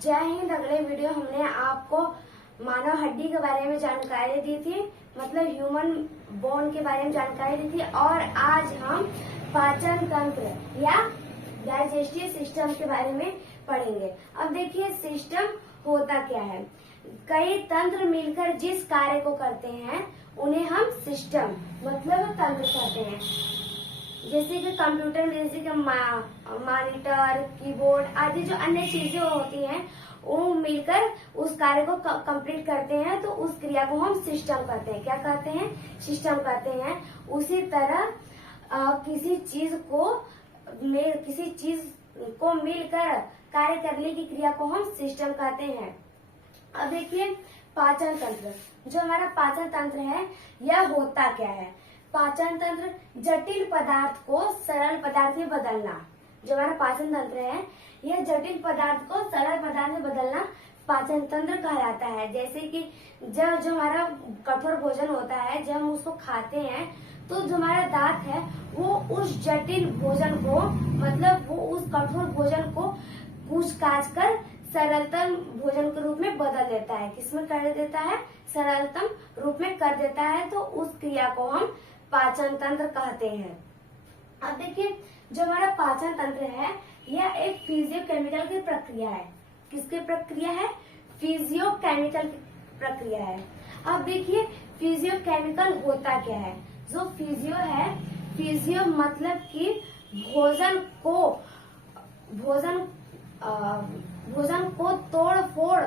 जय हिंद। अगले वीडियो हमने आपको मानव हड्डी के बारे में जानकारी दी थी, मतलब ह्यूमन बोन के बारे में जानकारी दी थी। और आज हम पाचन तंत्र या डाइजेस्टिव सिस्टम के बारे में पढ़ेंगे। अब देखिए, सिस्टम होता क्या है। कई तंत्र मिलकर जिस कार्य को करते हैं उन्हें हम सिस्टम मतलब तंत्र कहते हैं। जैसे कि कंप्यूटर में जैसे कि मॉनिटर, कीबोर्ड आदि जो अन्य चीजें होती हैं वो मिलकर उस कार्य को कंप्लीट करते हैं, तो उस क्रिया को हम सिस्टम कहते हैं। क्या कहते हैं? सिस्टम कहते हैं। उसी तरह किसी चीज को मिलकर कार्य करने की क्रिया को हम सिस्टम कहते हैं। अब देखिए, पाचन तंत्र, जो हमारा पाचन तंत्र है यह होता क्या है। पाचन तंत्र जटिल पदार्थ को सरल पदार्थ में बदलना। जो हमारा पाचन तंत्र है यह जटिल पदार्थ को सरल पदार्थ में बदलना पाचन तंत्र कहलाता है। जैसे कि जब जो हमारा कठोर भोजन होता है, जब हम उसको खाते हैं तो जो हमारा दांत है वो उस जटिल भोजन को, मतलब वो उस कठोर भोजन को कूच काच कर सरलतम भोजन के रूप में बदल देता है। किसमें कर देता है? सरलतम रूप में कर देता है। तो उस क्रिया को हम पाचन तंत्र कहते हैं। अब देखिए, जो हमारा पाचन तंत्र है यह एक फिजियोकेमिकल की प्रक्रिया है। किसकी प्रक्रिया है? फिजियोकेमिकल की प्रक्रिया है। अब देखिए, फिजियोकेमिकल होता क्या है। जो फिजियो है, फिजियो मतलब कि भोजन को तोड़ फोड़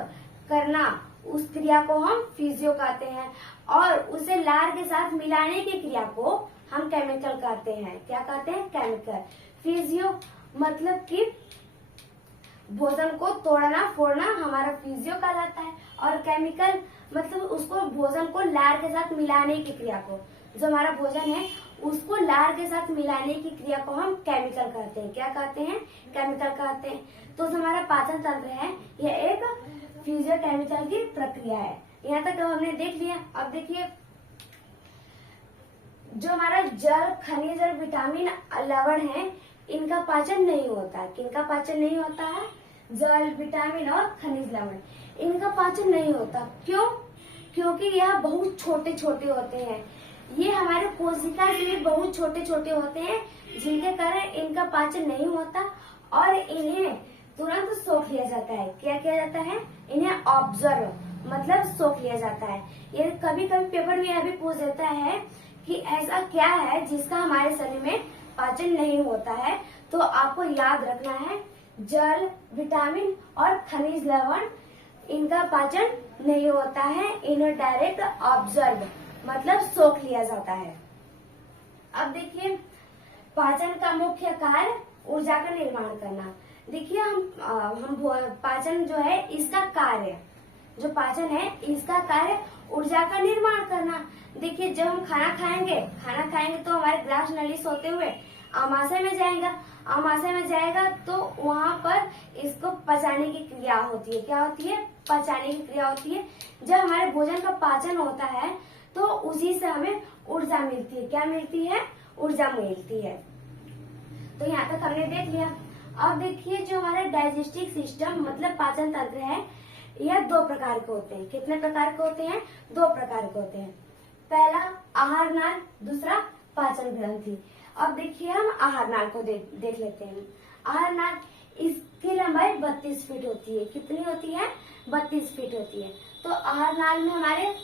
करना, उस क्रिया को हम फिजियो कहते हैं। और उसे लार के साथ मिलाने की क्रिया को हम केमिकल कहते हैं। क्या कहते हैं? केमिकल। फिजियो मतलब कि भोजन को तोड़ना फोड़ना हमारा फिजियो कहलाता है, और केमिकल मतलब उसको भोजन को लार के साथ मिलाने की क्रिया को, जो हमारा भोजन है उसको लार के साथ मिलाने की क्रिया को हम केमिकल कहते हैं। क्या कहते हैं? केमिकल कहते हैं। तो जो हमारा पाचन तंत्र है यह एक फिजियोकेमिकल की प्रक्रिया है। यहाँ तक हमने देख लिया। अब देखिए, जो हमारा जल, खनिज और विटामिन, लवण है, इनका पाचन नहीं होता। किनका पाचन नहीं होता है? जल, विटामिन और खनिज, लवण, इनका पाचन नहीं होता। क्यों? क्योंकि यह बहुत छोटे छोटे होते हैं। ये हमारे कोशिका से भी बहुत छोटे छोटे होते हैं, जिनके कारण इनका पाचन नहीं होता और इन्हें तुरंत सोख लिया जाता है। क्या किया जाता है? इन्हें ऑब्जर्व मतलब सोख लिया जाता है। ये कभी कभी पेपर में यह भी पूछ देता है कि ऐसा क्या है जिसका हमारे शरीर में पाचन नहीं होता है। तो आपको याद रखना है, जल, विटामिन और खनिज, लवण, इनका पाचन नहीं होता है। इन्हें डायरेक्ट ऑब्जर्व मतलब सोख लिया जाता है। अब देखिए, पाचन का मुख्य कार्य ऊर्जा का निर्माण करना। देखिए, हम पाचन जो है इसका कार्य, जो पाचन है इसका कार्य ऊर्जा का निर्माण करना। देखिए, जब हम खाना खाएंगे तो हमारे ग्रास नली से होते हुए आमाशय में जाएगा। आमाशय में जाएगा तो वहाँ पर इसको पचाने की क्रिया होती है। क्या होती है? पचाने की क्रिया होती है। जब हमारे भोजन का पाचन होता है तो उसी से हमें ऊर्जा मिलती है। क्या मिलती है? ऊर्जा मिलती है। तो यहाँ तक हमने देख लिया। अब देखिए, जो हमारा डाइजेस्टिव सिस्टम मतलब पाचन तंत्र है यह दो प्रकार के होते हैं। कितने प्रकार के होते हैं? दो प्रकार के होते हैं। पहला आहार नाल, दूसरा पाचन ग्रंथि। अब देखिए, हम आहार नाल को देख लेते हैं। आहार नाल, इसकी लंबाई 32 फीट होती है। कितनी होती है? 32 फीट होती है। तो आहार नाल में हमारे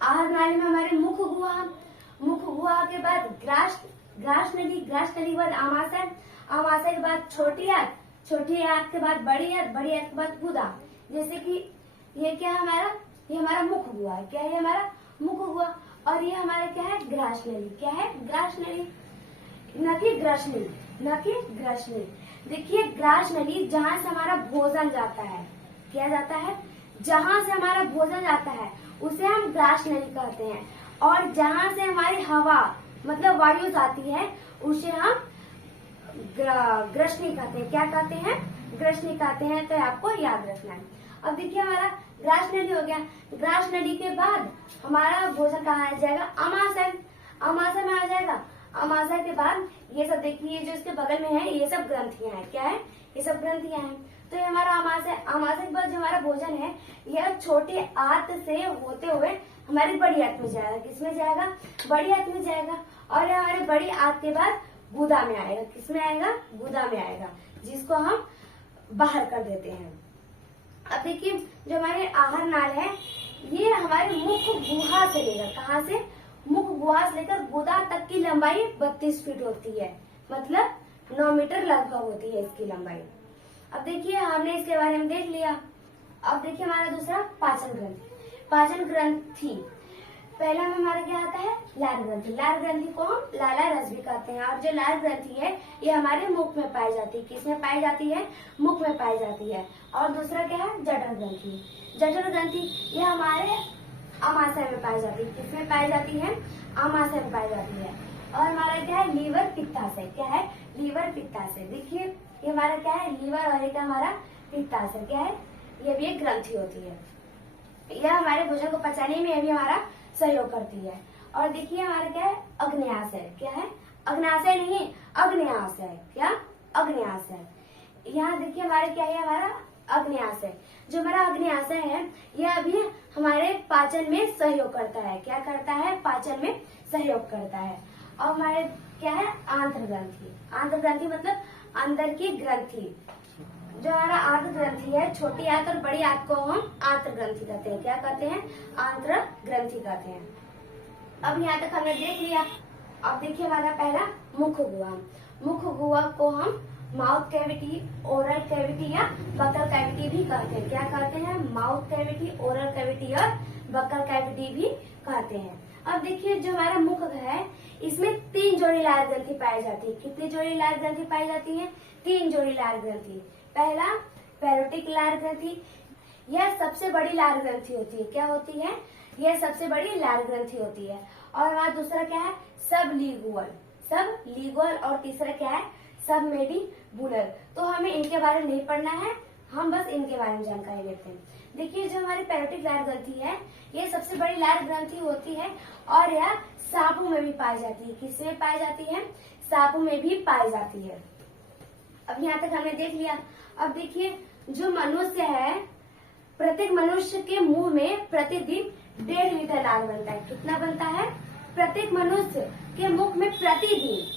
आहार नाली में हमारे मुख गुहा के बाद ग्रास नली के बाद आमाशय, आमाशय के बाद छोटी आंत के बाद बड़ी आंत के बाद गुदा। जैसे कि ये क्या है हमारा? ये हमारा मुख गुहा है। क्या है? हमारा मुख गुहा। और ये हमारा क्या है? ग्रास नली। क्या है? ग्रास नली, न कि ग्रस नली। देखिए, ग्रास नली जहाँ से हमारा भोजन जाता है, क्या जाता है? जहाँ से हमारा भोजन जाता है उसे हम ग्रास नली कहते हैं। और जहाँ से हमारी हवा मतलब वायु जाती है उसे हम ग्रसनी कहते हैं। क्या कहते हैं? ग्रसनी कहते हैं। तो आपको याद रखना है। अब देखिए, हमारा ग्रास नली हो गया। ग्रास नली के बाद हमारा भोजन कहाँ आ जाएगा? आमाशय। आमाशय में आ जाएगा। आमाशय के बाद ये सब देखिए जो इसके बगल में है ये सब ग्रंथियां हैं। क्या है? ये सब ग्रंथियां हैं। तो ये हमारा आमाशय, आमाशय के बाद जो हमारा भोजन है यह छोटे आंत से होते हुए हमारी बड़ी आंत में जाएगा। किसमें जाएगा? बड़ी आंत में जाएगा। और यह हमारे बड़ी आंत के बाद गुदा में आएगा। किसमें आएगा? गुदा में आएगा, जिसको हम बाहर कर देते हैं। अब देखिए जो हमारे आहार नाल है ये हमारे मुख गुहा से लेकर, कहाँ से? मुख गुहा से लेकर गुदा तक की लंबाई 32 फीट होती है, मतलब 9 मीटर लगभग होती है इसकी लंबाई। अब देखिए हमने इसके बारे में देख लिया। अब देखिए हमारा दूसरा पाचन ग्रंथि। पाचन ग्रंथि पहला में हमारा क्या आता है? लार ग्रंथि। लार ग्रंथि को हम लाला रस भी कहते हैं। और जो लार ग्रंथि है ये हमारे मुख में पाई जाती है। किसमें पाई जाती है? मुख में पाई जाती है। और दूसरा क्या है? जठर ग्रंथि। जठर ग्रंथि ये हमारे आमाशय में पाई जाती है। किसमें पाई जाती है? आमाशय में पाई जाती है। और हमारा क्या है? लीवर पित्ताशय। क्या है? लीवर पित्ताशय। देखिए ये हमारा क्या है? लीवर और एक हमारा पित्ताशय। क्या है? ये भी एक ग्रंथि होती है। यह हमारे भोजन को पचाने में भी हमारा सहयोग करती है। और देखिए हमारा क्या है? अग्न्याशय। क्या है? अग्न्याशय नहीं, अग्न्याशय। क्या? अग्न्याशय। यहाँ देखिए हमारे क्या है? हमारा अग्न्याशय। जो हमारा अग्न्याशय है यह भी हमारे पाचन में सहयोग करता है। क्या करता है? पाचन में सहयोग करता है। और हमारे क्या है? आंत्र ग्रंथि। आंत्र ग्रंथि मतलब अंदर की ग्रंथि। जो हमारा आंत्र ग्रंथि है, छोटी आंत और बड़ी आंत को हम आंत्र ग्रंथि कहते हैं। क्या कहते हैं? आंत्र ग्रंथि कहते हैं। अब यहाँ तक हमने देख लिया। अब देखिए हमारा पहला मुख गुहा। मुख गुहा को हम माउथ कैविटी, ओरल कैविटी या बकल कैविटी भी कहते हैं। क्या कहते हैं? माउथ कैविटी, ओरल कैविटी और बकल कैविटी भी कहते हैं। अब देखिए जो हमारा मुख है इसमें 3 जोड़ी लार ग्रंथि पाई जाती है। कितनी जोड़ी लार ग्रंथि पाई जाती है? 3 जोड़ी लार ग्रंथि। पहला पैरोटिक लार ग्रंथि, यह सबसे बड़ी लार ग्रंथि होती है। क्या होती है? यह सबसे बड़ी लार ग्रंथि होती है। और हमारा दूसरा क्या है? सब लीगुअल। और तीसरा क्या है? सब मेडिबुलर। तो हमें इनके बारे में नहीं पढ़ना है, हम बस इनके बारे में जानकारी लेते हैं। देखिए जो हमारी पैरोटिक लार ग्रंथि है ये सबसे बड़ी लार ग्रंथि होती है और यह सांपों में भी पाई जाती है। किसमें पाई जाती है? सांपों में भी पाई जाती है। अब यहाँ तक हमने देख लिया। अब देखिए जो मनुष्य है, प्रत्येक मनुष्य के मुंह में प्रतिदिन 1.5 लीटर लार बनता है। कितना बनता है? प्रत्येक मनुष्य के मुख में प्रतिदिन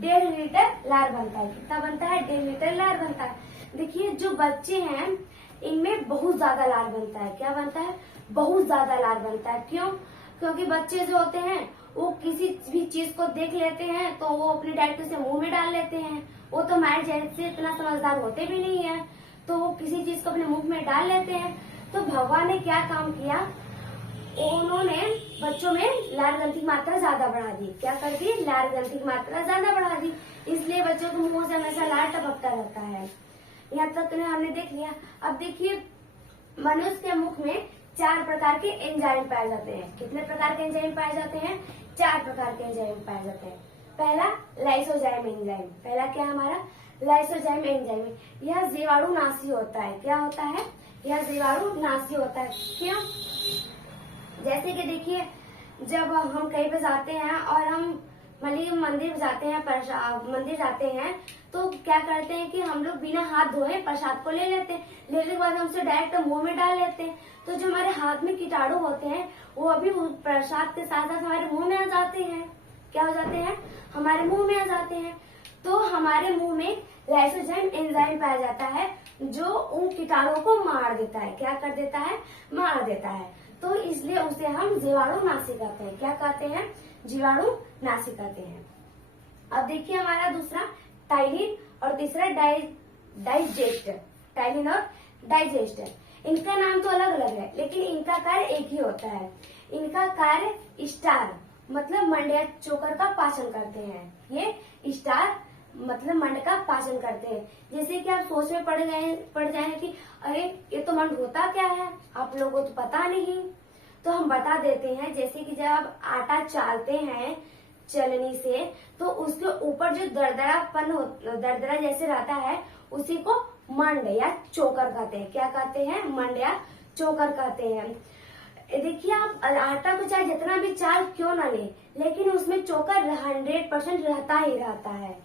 1.5 लीटर लार बनता है। कितना बनता है? 1.5 लीटर लार बनता है। देखिए जो बच्चे हैं इनमें बहुत ज्यादा लार बनता है। क्या बनता है? बहुत ज्यादा लार बनता है। क्यों? क्योंकि बच्चे जो होते हैं वो किसी भी चीज को देख लेते हैं तो वो अपने डायरेक्ट से मुंह में डाल लेते हैं। वो तो हमारे जैसे इतना समझदार होते भी नहीं है, तो वो किसी चीज को अपने मुंह में डाल लेते हैं। तो भगवान ने क्या काम किया? उन्होंने बच्चों में लार ग्रंथि की मात्रा ज्यादा बढ़ा दी। क्या कर दी? लार ग्रंथि की मात्रा ज्यादा बढ़ा दी। इसलिए बच्चों के मुंह से हमेशा लार टपकता रहता है। यहाँ तक हमने देख लिया। अब देखिए मनुष्य के मुख में 4 प्रकार के एंजाइम पाए जाते हैं। कितने प्रकार के एंजाइम पाए जाते हैं? 4 प्रकार के एंजाइम पाए जाते हैं। पहला लाइसोजाइम एंजाइम। पहला क्या हमारा? Lysozyme enzyme. यह जीवाणुनाशी होता है। क्या होता है? यह जीवाणुनाशी होता है। क्यों? जैसे कि देखिए जब हम कहीं पे जाते हैं और हम मंदिर जाते हैं, मंदिर जाते हैं तो क्या करते हैं कि हम लोग बिना हाथ धोए प्रसाद को ले लेते हैं। लेने के बाद हम उसे डायरेक्ट मुंह में डाल लेते हैं। तो जो हमारे हाथ में कीटाणु होते हैं वो अभी प्रसाद के साथ साथ हमारे मुंह में आ जाते हैं। क्या हो जाते हैं? हमारे मुंह में आ जाते हैं। तो हमारे मुंह में लाइसोजाइम एंजाइम पाया जाता है जो उन कीटाणुओं को मार देता है। क्या कर देता है? मार देता है। तो इसलिए उसे हम जीवाणुनाशी कहते हैं। क्या कहते हैं? जीवाणुनाशी कहते हैं। अब देखिए हमारा दूसरा टाइलिन और तीसरा डाइजेस्टर। टाइलिन और डाइजेस्टर, इनका नाम तो अलग अलग है लेकिन इनका कार्य एक ही होता है। इनका कार्य स्टार मतलब मंड या चोकर का पाचन करते हैं। ये स्टार मतलब मंड का पाचन करते हैं। जैसे कि आप सोच में पड़ जाए कि अरे ये तो मंड होता क्या है, आप लोगों को तो पता नहीं, तो हम बता देते हैं। जैसे कि जब आप आटा चालते हैं चलनी से तो उसके ऊपर जो दरदरा जैसे रहता है उसी को मंड या चोकर कहते हैं। क्या कहते हैं? मंड या चोकर कहते हैं। देखिए आप आटा को चाहे जितना भी चाल क्यों ना ले, लेकिन उसमें चोकर 100% रहता ही रहता है।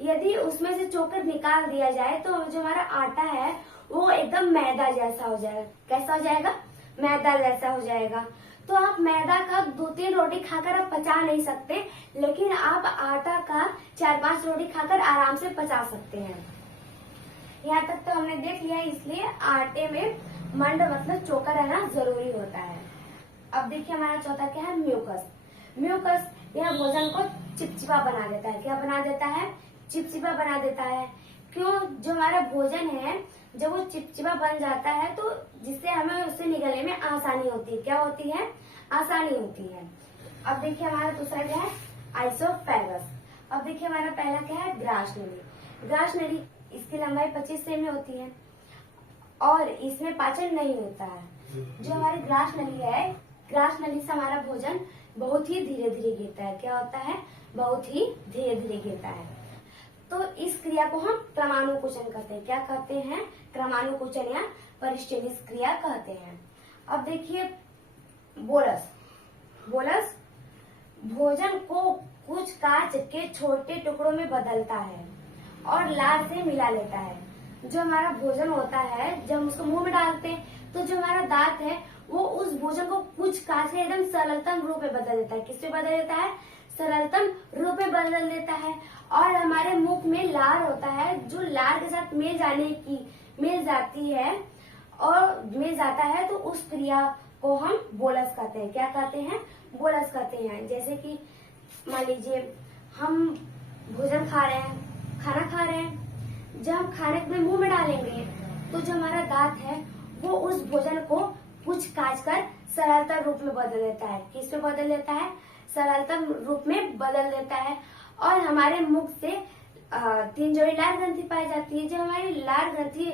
यदि उसमें से चोकर निकाल दिया जाए तो जो हमारा आटा है वो एकदम मैदा जैसा हो जाएगा। कैसा हो जाएगा? मैदा जैसा हो जाएगा। तो आप मैदा का 2-3 रोटी खाकर आप पचा नहीं सकते, लेकिन आप आटा का 4-5 रोटी खाकर आराम से पचा सकते हैं। यहाँ तक तो हमने देख लिया, इसलिए आटे में मंड मतलब चोकर रहना जरूरी होता है। अब देखिए हमारा चौथा क्या है? म्यूकस। म्यूकस यह भोजन को चिपचिपा बना देता है। क्या बना देता है? चिपचिपा बना देता है। क्यों? जो हमारा भोजन है जब वो चिपचिपा बन जाता है तो जिससे हमें उससे निगलने में आसानी होती है। क्या होती है? आसानी होती है। अब देखिए हमारा दूसरा क्या है? आइसोफेगस। अब देखिए हमारा पहला क्या है? ग्रास नली। ग्रास नली, इसकी लंबाई 25 सेमी होती है और इसमें पाचन नहीं होता है। जो हमारी ग्रास नली है, ग्रास नली से हमारा भोजन बहुत ही धीरे धीरे गिरता है। क्या होता है? बहुत ही धीरे धीरे गिरता है। तो इस क्रिया को हम क्रमानुकुचन कहते हैं। क्या कहते हैं? क्रमानुकुचन या परिस्टेनिस क्रिया कहते हैं। अब देखिए बोलस। बोलस भोजन को कुछ कांच के छोटे टुकड़ों में बदलता है और लार से मिला लेता है। जो हमारा भोजन होता है जब हम उसको मुंह में डालते हैं तो जो हमारा दांत है वो उस भोजन को कुछ कांच के एकदम सरलतम रूप में बदल देता है। किससे बदल देता है? सरलतम रूप में बदल देता है। और हमारे मुख में लार होता है, जो लार के साथ मिल जाती है और मिल जाता है, तो उस क्रिया को हम बोलस कहते हैं। क्या कहते हैं? बोलस कहते हैं। जैसे कि मान लीजिए हम भोजन खा रहे हैं, खाना खा रहे हैं, जब हम खाने में मुंह में डालेंगे तो जो हमारा दांत है वो उस भोजन को कुछ काट कर सरलता रूप में बदल देता है। किस में बदल देता है? सरलता रूप में बदल देता है। और हमारे मुख से 3 जोड़ी लार ग्रंथि पाई जाती है। जो हमारी लार ग्रंथि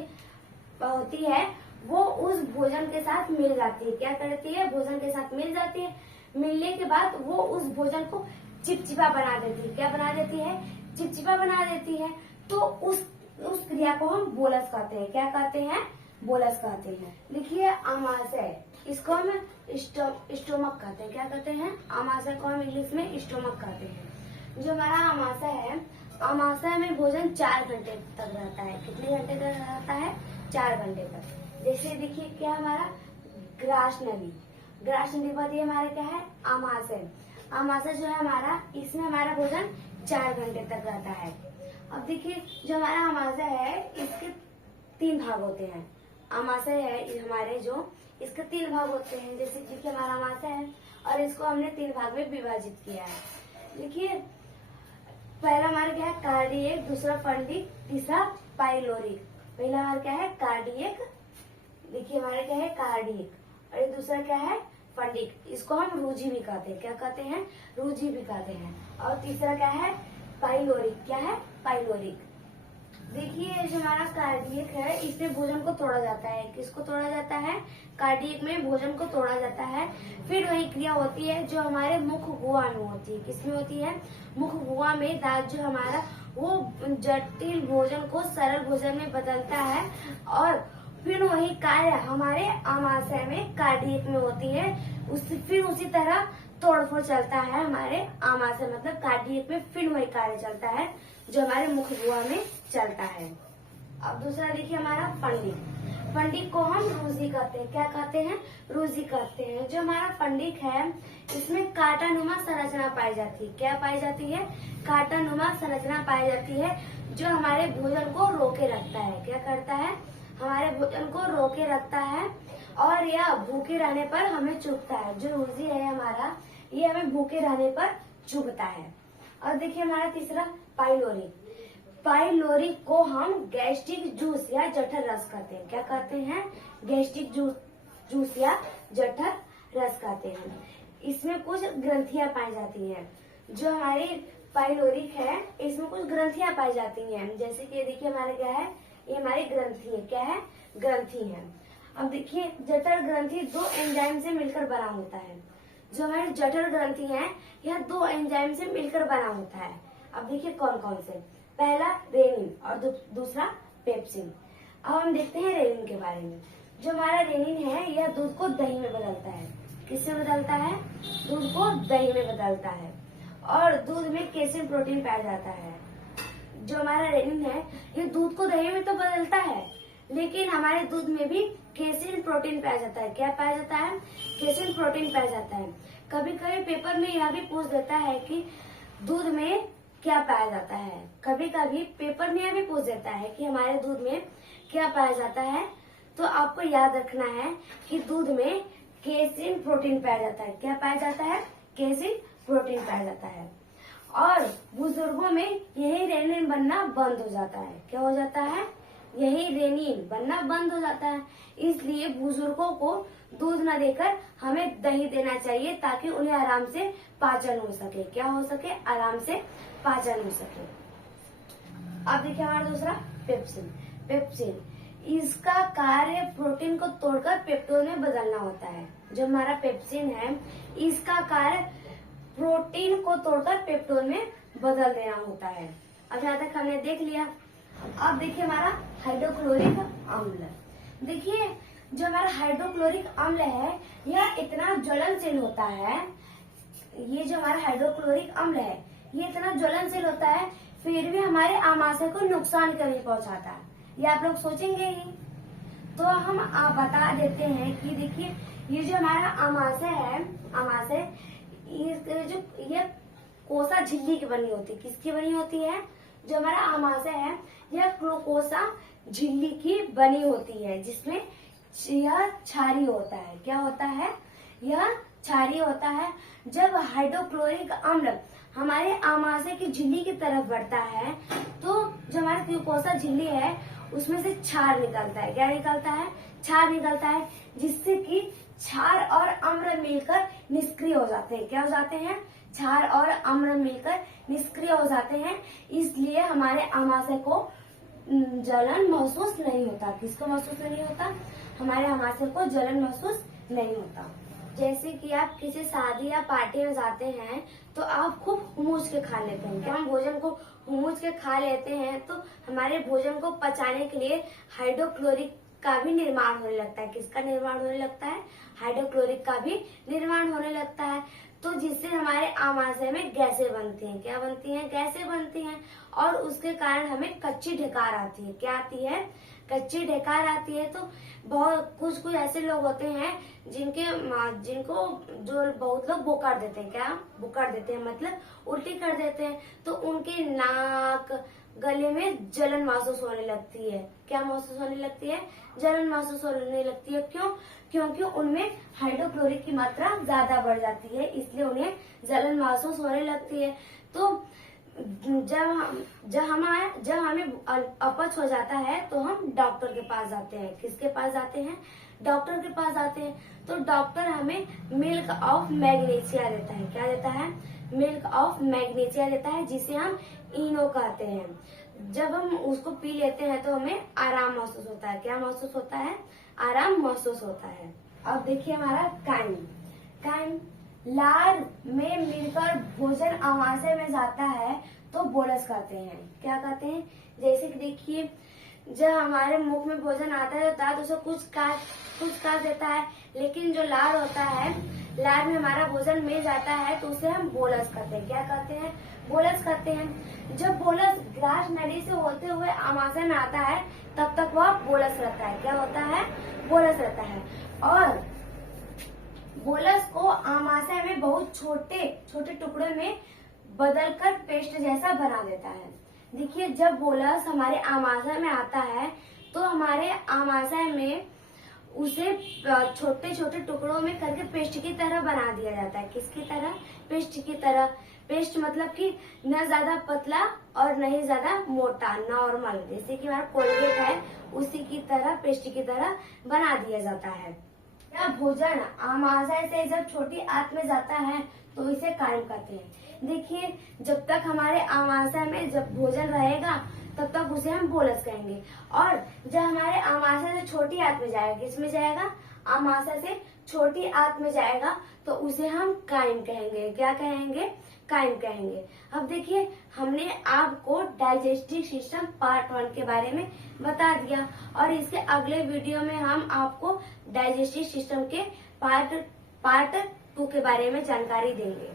होती है वो उस भोजन के साथ मिल जाती है। क्या करती है? भोजन के साथ मिल जाती है। मिलने के बाद वो उस भोजन को चिपचिपा बना देती है। क्या बना देती है? चिपचिपा बना देती है। तो उस क्रिया को हम बोलस कहते हैं। क्या कहते हैं? बोलस कहते हैं। देखिए आमाशय, इसको हम स्टोमक कहते हैं। क्या कहते हैं? आमाशय को हम इंग्लिश में स्टोमक कहते हैं। जो हमारा आमाशय है, आमाशय में भोजन 4 घंटे तक रहता है। कितने घंटे तक रहता है? 4 घंटे तक। जैसे देखिए क्या हमारा ग्रास नली। ग्रास नली बाद ये हमारा क्या है? आमाशय। आमाशय जो है हमारा, इसमें हमारा भोजन 4 घंटे तक रहता है। अब देखिए जो हमारा आमाशय है इसके 3 भाग होते हैं। आमाशय है हमारे जो, इसके 3 भाग होते हैं। जैसे देखिए हमारा आमाशय है और इसको हमने 3 भाग में विभाजित किया है। देखिए पहला हमारा क्या है? कार्डियक, दूसरा फंडिक, तीसरा पाइलोरिक। पहला हमारा क्या है? कार्डियक। देखिए हमारा क्या है? कार्डियक। और ये दूसरा क्या है? फंडिक। इसको हम रूजी भी कहते हैं। क्या कहते हैं? रूजी भी कहते हैं। और तीसरा क्या है? पाइलोरिक। क्या है? पाइलोरिक। देखिए जो हमारा कार्डियक है इसमें भोजन को तोड़ा जाता है। किसको तोड़ा जाता है? कार्डियक में भोजन को तोड़ा जाता है। फिर वही क्रिया होती है जो हमारे मुख गुहा में होती है। किसमें होती है? मुख गुहा में दांत जो हमारा वो जटिल भोजन को सरल भोजन में बदलता है और फिर वही कार्य हमारे आमाशय में कार्डियक में होती है। फिर उसी तरह तोड़फोड़ चलता है हमारे आमाशय मतलब कार्डियक में। फिर वही कार्य चलता है जो हमारे मुख गुहा में चलता है। अब दूसरा देखिए हमारा फंडिक। फंडिक को हम रूजी कहते हैं। क्या कहते हैं? रूजी कहते हैं। जो हमारा फंडिक है इसमें कांटानुमा संरचना पाई जाती है। क्या पाई जाती है? कांटानुमा संरचना पाई जाती है जो हमारे भोजन को रोके रखता है। क्या करता है? हमारे भोजन को रोके रखता है और यह भूखे रहने पर हमें चुभता है। जो रूजी है हमारा, ये हमें भूखे रहने पर चुभता है। और देखिए हमारा तीसरा पाइलोरिक। पाइलोरिक को हम गैस्ट्रिक जूस या जठर रस कहते हैं। क्या कहते हैं? गैस्ट्रिक जूस या जठर रस कहते हैं। इसमें कुछ ग्रंथियां पाई जाती हैं। जो हमारी पाइलोरिक है इसमें कुछ ग्रंथियां पाई जाती हैं। जैसे कि देखिए हमारे क्या है? ये हमारी ग्रंथि है। क्या है? ग्रंथि है। अब देखिए जठर ग्रंथि 2 एंजाइम से मिलकर बना होता है। जो हमारी जठर ग्रंथि है यह 2 एंजाइम से मिलकर बना होता है। अब देखिए कौन कौन से? पहला रेनिन और दूसरा पेप्सिन। अब हम देखते हैं रेनिन के बारे में। जो हमारा रेनिन है यह दूध को दही में बदलता है। किसमें बदलता है? दूध को दही में बदलता है। और दूध में कैल्शियम प्रोटीन पाया जाता है। जो हमारा रेनिन है ये दूध को दही में तो बदलता है, लेकिन हमारे दूध में भी कैल्शियम प्रोटीन पाया जाता है। क्या पाया जाता है? कैल्शियम प्रोटीन पाया जाता है। कभी कभी पेपर में यह भी पूछ देता है कि दूध में क्या पाया जाता है। कभी कभी पेपर में यह भी पूछ देता है कि हमारे दूध में क्या पाया जाता है। तो आपको याद रखना है कि दूध में कैल्शियम प्रोटीन पाया जाता है। क्या पाया जाता है? कैल्शियम प्रोटीन पाया जाता है। और बुजुर्गों में यही रेनिन बनना बंद हो जाता है। क्या हो जाता है? यही रेनिन बनना बंद हो जाता है। इसलिए बुजुर्गों को दूध न देकर हमें दही देना चाहिए, ताकि उन्हें आराम से पाचन हो सके। क्या हो सके? आराम से पाचन हो सके। अब देखिए हमारा दूसरा पेप्सिन। पेप्सिन इसका कार्य प्रोटीन को तोड़कर पेप्टोन में बदलना होता है। जो हमारा पेप्सिन है इसका कार्य प्रोटीन को तोड़कर पेप्टोन में बदल देना होता है। अब यहाँ तक हमने देख लिया। अब देखिए हमारा हाइड्रोक्लोरिक अम्ल। देखिए जो हमारा हाइड्रोक्लोरिक अम्ल है यह इतना ज्वलनशील होता है। ये जो हमारा हाइड्रोक्लोरिक अम्ल है ये इतना ज्वलनशील होता है, फिर भी हमारे आमाशय को नुकसान कभी पहुंचाता है। ये आप लोग सोचेंगे ही। तो हम बता देते हैं कि देखिए ये जो हमारा आमाशय है, आमाशय ये कोसा झिल्ली की बनी होती है। किसकी बनी होती है? जो हमारा आमाशय है यह कोसा झिल्ली की बनी होती है, जिसमें यह क्षारीय होता है। क्या होता है? यह क्षारीय होता है। जब हाइड्रोक्लोरिक अम्ल हमारे आमाशय की झिल्ली की तरफ बढ़ता है तो जो हमारा कोसा झिल्ली है उसमें से क्षार निकलता है। क्या निकलता है? क्षार निकलता है, जिससे कि क्षार और अम्ल मिलकर निष्क्रिय हो जाते हैं। क्या हो जाते हैं? क्षार और अम्ल मिलकर निष्क्रिय हो जाते हैं। इसलिए हमारे आमाशय को जलन महसूस नहीं होता। किसको महसूस नहीं होता? हमारे आमाशय को जलन महसूस नहीं होता। जैसे कि आप किसी शादी या पार्टी में जाते हैं तो आप खूब हुमूच के खा लेते हैं। क्या हम भोजन को हुमूच के खा लेते हैं तो हमारे भोजन को पचाने के लिए हाइड्रोक्लोरिक का भी निर्माण होने लगता है। किसका निर्माण होने लगता है? हाइड्रोक्लोरिक का भी निर्माण होने लगता है। तो जिससे हमारे आमाशय में गैसें बनती हैं। क्या बनती हैं? गैसें बनती हैं। और उसके कारण हमें कच्ची ढकार आती है। क्या आती है? कच्ची ढकार आती है। तो कुछ ऐसे लोग होते हैं जिनको जो बहुत लोग बुखार देते हैं। क्या बुखार देते हैं? मतलब उल्टी कर देते हैं। तो उनके नाक गले में जलन महसूस होने लगती है। क्या महसूस होने लगती है? जलन महसूस होने लगती है। क्यों? क्योंकि उनमें हाइड्रोक्लोरिक की मात्रा ज्यादा बढ़ जाती है, इसलिए उन्हें जलन महसूस होने लगती है। तो जब हमें अपच हो जाता है तो हम डॉक्टर के पास जाते हैं। किसके पास जाते हैं? डॉक्टर के पास जाते हैं। तो डॉक्टर हमें मिल्क ऑफ मैग्नीशिया देता है। क्या देता है? मिल्क ऑफ मैग्नीशिया देता है, जिसे हम इनो कहते हैं। जब हम उसको पी लेते हैं तो हमें आराम महसूस होता है। क्या महसूस होता है? आराम महसूस होता है। अब देखिए हमारा काइम। काइम लार में मिलकर भोजन आमाशय में जाता है तो बोलस कहते हैं। क्या कहते हैं? जैसे कि देखिए जब हमारे मुख में भोजन आता है तो दांत उसे कुछ काट देता है, लेकिन जो लार होता है, लार में हमारा भोजन मिल जाता है तो उसे हम बोलस कहते हैं। क्या कहते हैं? बोलस कहते हैं। जब बोलस ग्रास नली से होते हुए आमाशय में आता है तब तक वह बोलस रहता है। क्या होता है? बोलस रहता है। और बोलस को आमाशय में बहुत छोटे छोटे टुकड़े में बदलकर पेस्ट जैसा बना देता है। देखिए जब बोलस हमारे आमाशय में आता है तो हमारे आमाशय में उसे छोटे छोटे टुकड़ों में करके पेस्ट की तरह बना दिया जाता है। किसकी तरह? पेस्ट की तरह। पेस्ट मतलब कि न ज्यादा पतला और न ही ज्यादा मोटा, नॉर्मल। जैसे कि हमारा कोलगेट है उसी की तरह पेस्ट की तरह बना दिया जाता है। यह भोजन आमाशय से जब छोटी आंत में जाता है तो इसे कायम करते हैं। देखिए जब तक हमारे आमाशय में जब भोजन रहेगा तब तक उसे हम बोलस कहेंगे, और जब हमारे आमाशय से छोटी आंत में जाएगा, किसमें जाएगा? आमाशय से छोटी आंत में जाएगा तो उसे हम कायम कहेंगे। क्या कहेंगे? कायम कहेंगे। अब देखिए हमने आपको डाइजेस्टिव सिस्टम पार्ट 1 के बारे में बता दिया, और इसके अगले वीडियो में हम आपको डाइजेस्टिव सिस्टम के पार्ट पार्ट 2 के बारे में जानकारी देंगे।